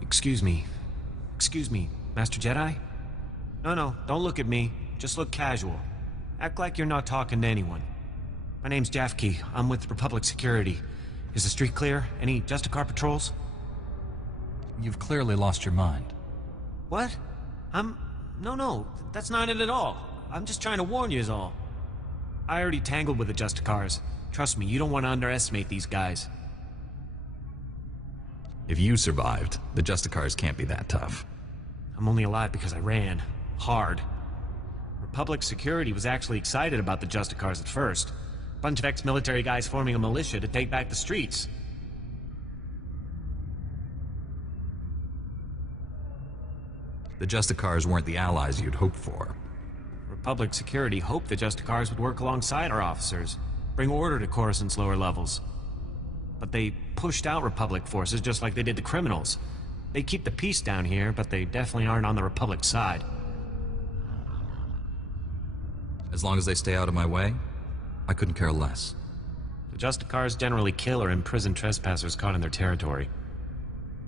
Excuse me. Excuse me, Master Jedi? No, don't look at me. Just look casual. Act like you're not talking to anyone. My name's Jafke. I'm with Republic Security. Is the street clear? Any Justicar patrols? You've clearly lost your mind. What? No, that's not it at all. I'm just trying to warn you is all. I already tangled with the Justicars. Trust me, you don't want to underestimate these guys. If you survived, the Justicars can't be that tough. I'm only alive because I ran. Hard. Republic Security was actually excited about the Justicars at first. Bunch of ex-military guys forming a militia to take back the streets. The Justicars weren't the allies you'd hoped for. Republic Security hoped the Justicars would work alongside our officers, bring order to Coruscant's lower levels. But they pushed out Republic forces just like they did the criminals. They keep the peace down here, but they definitely aren't on the Republic side. As long as they stay out of my way, I couldn't care less. The Justicars generally kill or imprison trespassers caught in their territory.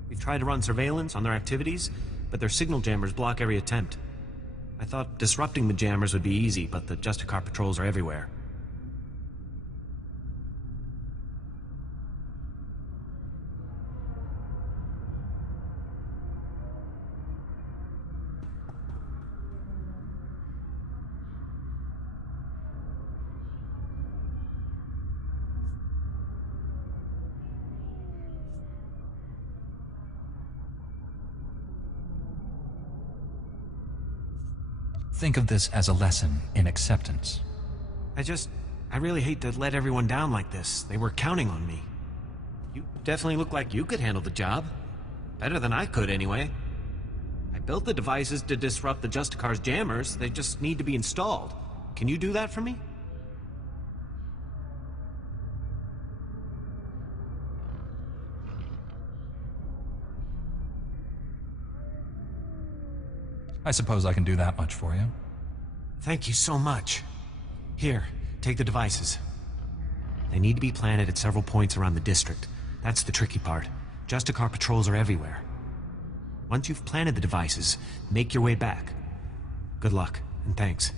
We've tried to run surveillance on their activities, but their signal jammers block every attempt. I thought disrupting the jammers would be easy, but the Justicar patrols are everywhere. Think of this as a lesson in acceptance. I really hate to let everyone down like this. They were counting on me. You definitely look like you could handle the job. Better than I could, anyway. I built the devices to disrupt the Justicar's jammers. They just need to be installed. Can you do that for me? I suppose I can do that much for you. Thank you so much. Here, take the devices. They need to be planted at several points around the district. That's the tricky part. Justicar patrols are everywhere. Once you've planted the devices, make your way back. Good luck, and thanks.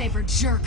Lightsaber jerk.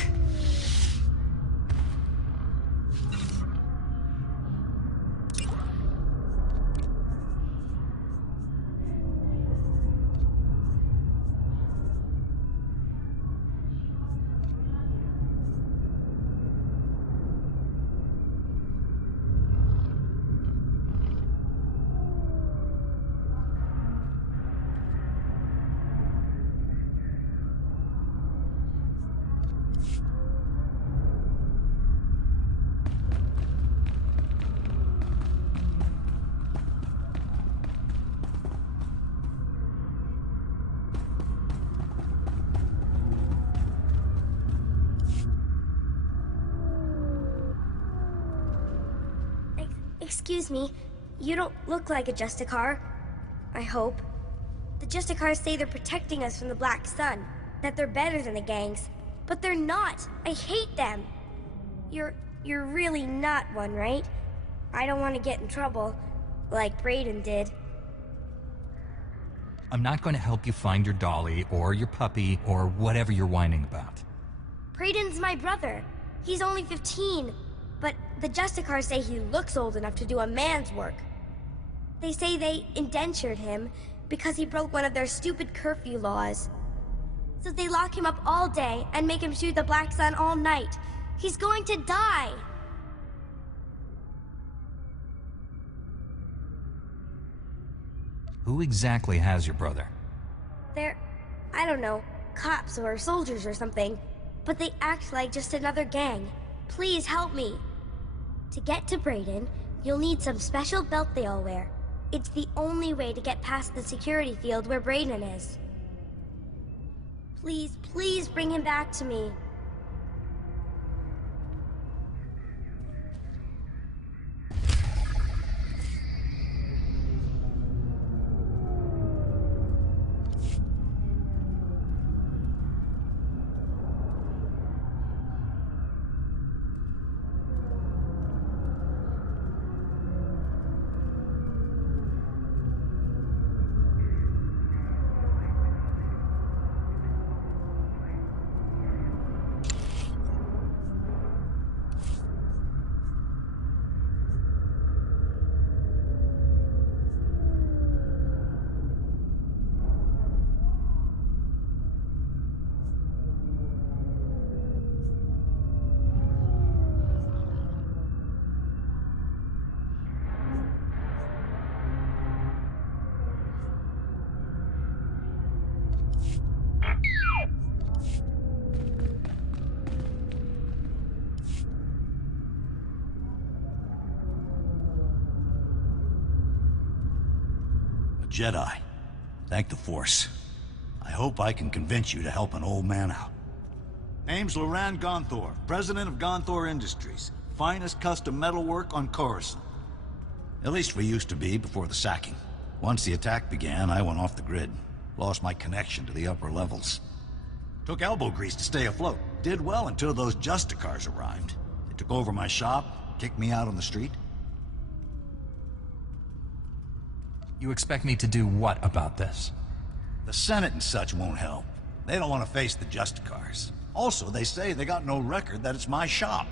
Excuse me, you don't look like a Justicar. I hope. The Justicars say they're protecting us from the Black Sun, that they're better than the gangs. But they're not! I hate them! You're really not one, right? I don't want to get in trouble, like Brayden did. I'm not going to help you find your dolly, or your puppy, or whatever you're whining about. Brayden's my brother. He's only 15. But the Justicars say he looks old enough to do a man's work. They say they indentured him because he broke one of their stupid curfew laws. So they lock him up all day and make him shoot the Black Sun all night. He's going to die! Who exactly has your brother? They're, I don't know, cops or soldiers or something. But they act like just another gang. Please help me. To get to Brayden, you'll need some special belt they all wear. It's the only way to get past the security field where Brayden is. Please, please bring him back to me. Jedi. Thank the Force. I hope I can convince you to help an old man out. Name's Loran Gonthor, president of Gonthor Industries. Finest custom metalwork on Coruscant. At least we used to be before the sacking. Once the attack began, I went off the grid. Lost my connection to the upper levels. Took elbow grease to stay afloat. Did well until those Justicars arrived. They took over my shop, kicked me out on the street. You expect me to do what about this? The Senate and such won't help. They don't want to face the Justicars. Also, they say they got no record that it's my shop.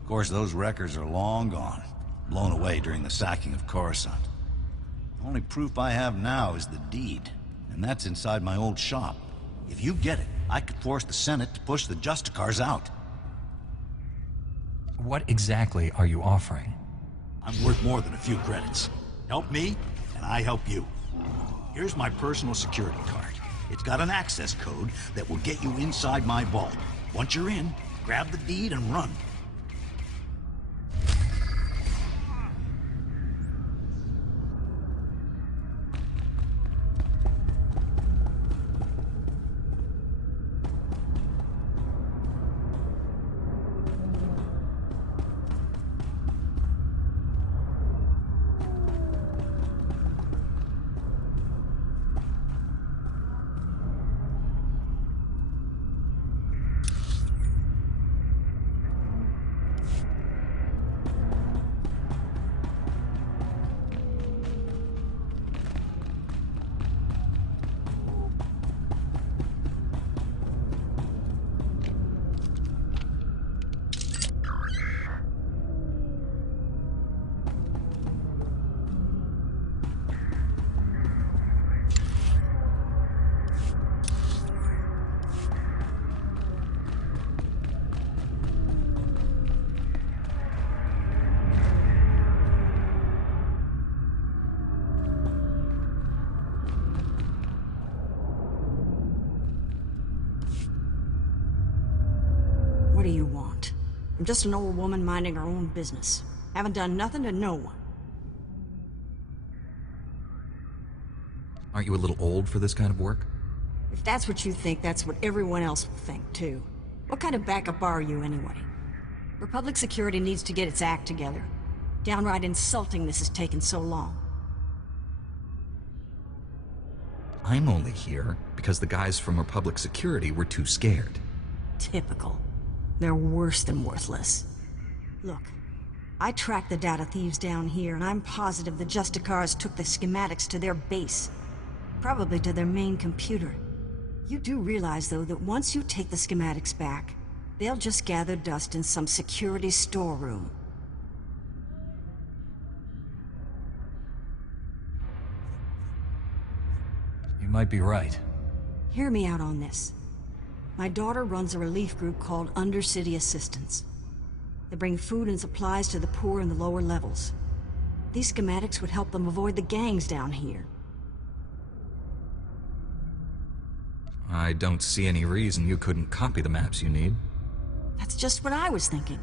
Of course, those records are long gone. Blown away during the sacking of Coruscant. The only proof I have now is the deed. And that's inside my old shop. If you get it, I could force the Senate to push the Justicars out. What exactly are you offering? I'm worth more than a few credits. Help me, and I help you. Here's my personal security card. It's got an access code that will get you inside my vault. Once you're in, grab the deed and run. What do you want? I'm just an old woman minding her own business. Haven't done nothing to no one. Aren't you a little old for this kind of work? If that's what you think, that's what everyone else will think, too. What kind of backup are you, anyway? Republic Security needs to get its act together. Downright insulting this has taken so long. I'm only here because the guys from Republic Security were too scared. Typical. They're worse than worthless. Look, I tracked the data thieves down here, and I'm positive the Justicars took the schematics to their base. Probably to their main computer. You do realize, though, that once you take the schematics back, they'll just gather dust in some security storeroom. You might be right. Hear me out on this. My daughter runs a relief group called Undercity Assistance. They bring food and supplies to the poor in the lower levels. These schematics would help them avoid the gangs down here. I don't see any reason you couldn't copy the maps you need. That's just what I was thinking.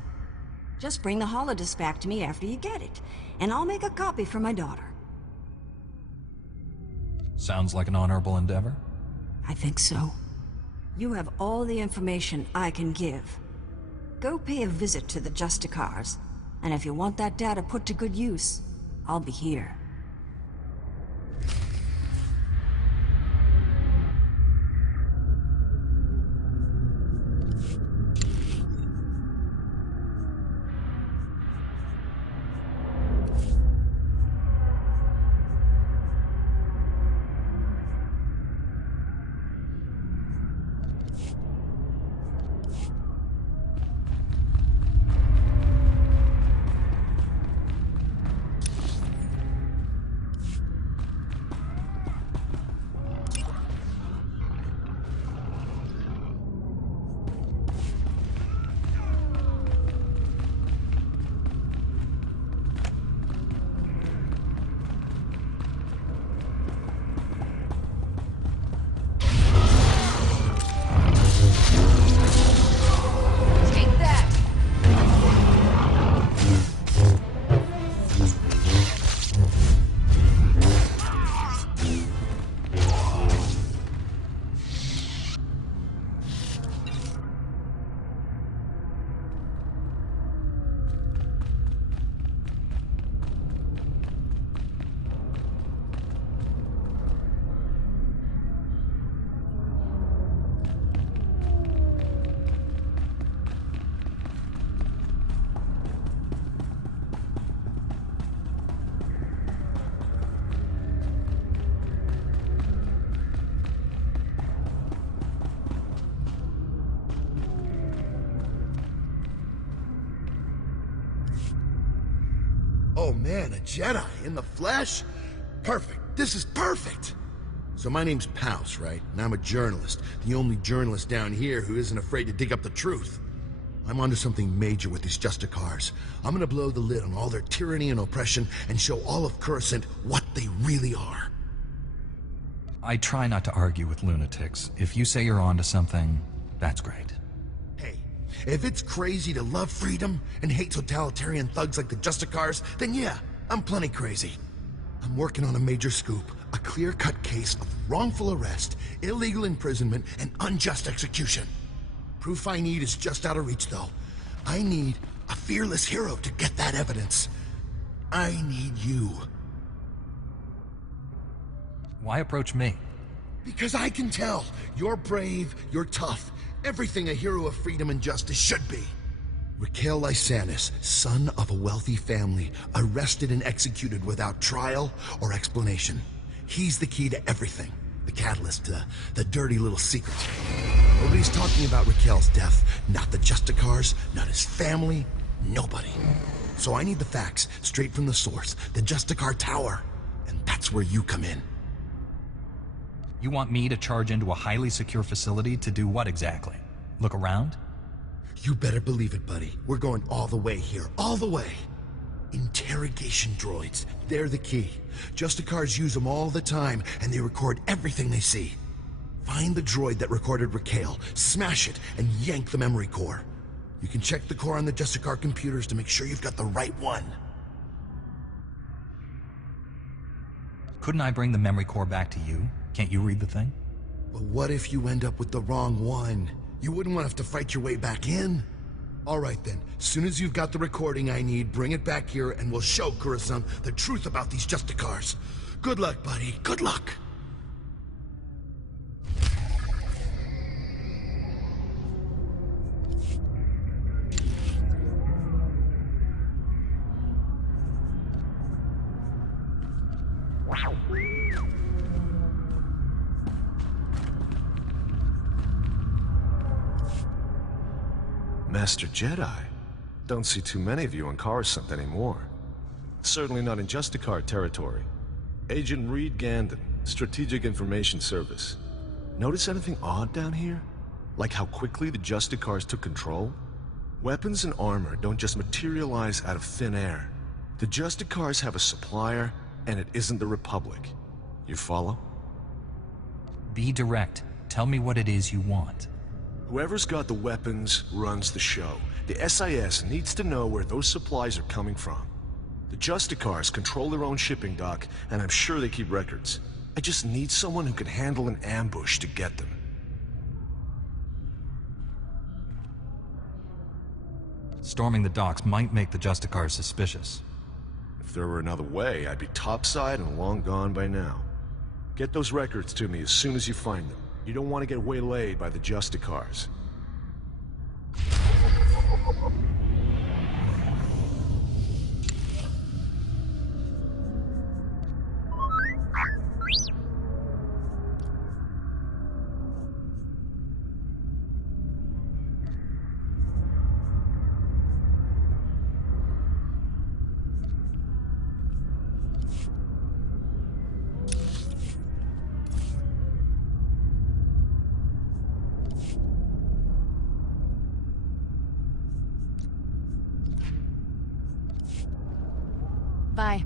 Just bring the holodisc back to me after you get it, and I'll make a copy for my daughter. Sounds like an honorable endeavor. I think so. You have all the information I can give. Go pay a visit to the Justicars, and if you want that data put to good use, I'll be here. Oh man, a Jedi in the flesh? Perfect. This is perfect. So my name's Pouse, right? And I'm a journalist. The only journalist down here who isn't afraid to dig up the truth. I'm onto something major with these Justicars. I'm gonna blow the lid on all their tyranny and oppression and show all of Coruscant what they really are. I try not to argue with lunatics. If you say you're onto something, that's great. Hey, if it's crazy to love freedom and hate totalitarian thugs like the Justicars, then yeah, I'm plenty crazy. I'm working on a major scoop, a clear-cut case of wrongful arrest, illegal imprisonment, and unjust execution. Proof I need is just out of reach, though. I need a fearless hero to get that evidence. I need you. Why approach me? Because I can tell. You're brave, you're tough. Everything a hero of freedom and justice should be. Raquel Lysanis, son of a wealthy family, arrested and executed without trial or explanation. He's the key to everything. The catalyst, the dirty little secret. Nobody's talking about Raquel's death. Not the Justicars, not his family, nobody. So I need the facts, straight from the source, the Justicar Tower. And that's where you come in. You want me to charge into a highly secure facility to do what exactly? Look around? You better believe it, buddy. We're going all the way here, all the way. Interrogation droids, they're the key. Justicars use them all the time, and they record everything they see. Find the droid that recorded Raquel, smash it, and yank the memory core. You can check the core on the Justicar computers to make sure you've got the right one. Couldn't I bring the memory core back to you? Can't you read the thing? But what if you end up with the wrong one? You wouldn't want to have to fight your way back in. All right then, as soon as you've got the recording I need, bring it back here and we'll show Coruscant the truth about these Justicars. Good luck, buddy. Good luck. Master Jedi? Don't see too many of you on Coruscant anymore. Certainly not in Justicar territory. Agent Reed Gandon, Strategic Information Service. Notice anything odd down here? Like how quickly the Justicars took control? Weapons and armor don't just materialize out of thin air. The Justicars have a supplier, and it isn't the Republic. You follow? Be direct. Tell me what it is you want. Whoever's got the weapons runs the show. The SIS needs to know where those supplies are coming from. The Justicars control their own shipping dock, and I'm sure they keep records. I just need someone who can handle an ambush to get them. Storming the docks might make the Justicars suspicious. If there were another way, I'd be topside and long gone by now. Get those records to me as soon as you find them. You don't want to get waylaid by the Justicars. Bye.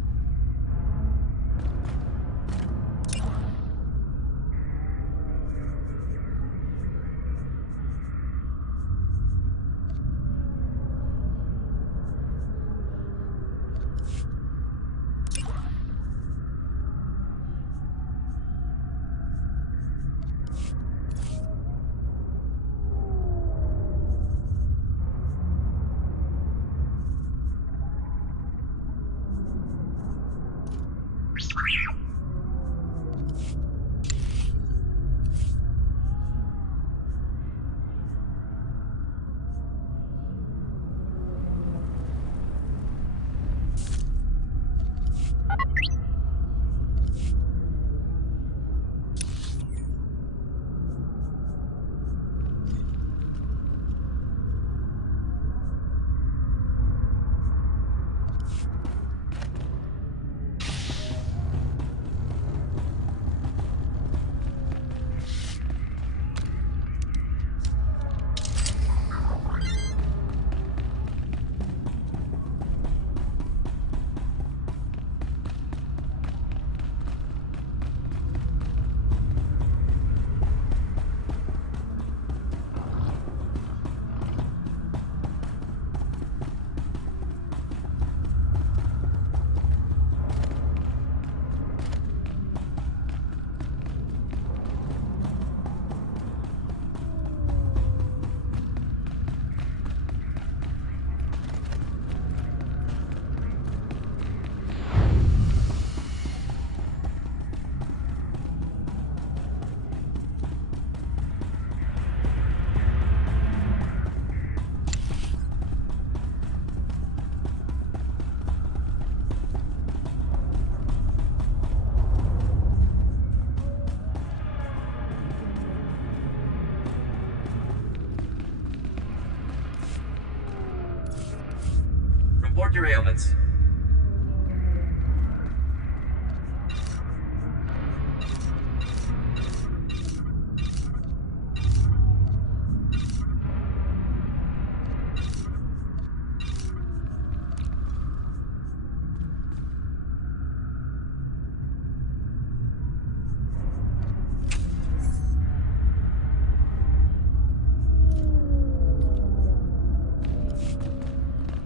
report your ailments.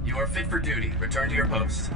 You are fit for duty. Return to your post.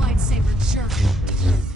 Lightsaber jerk.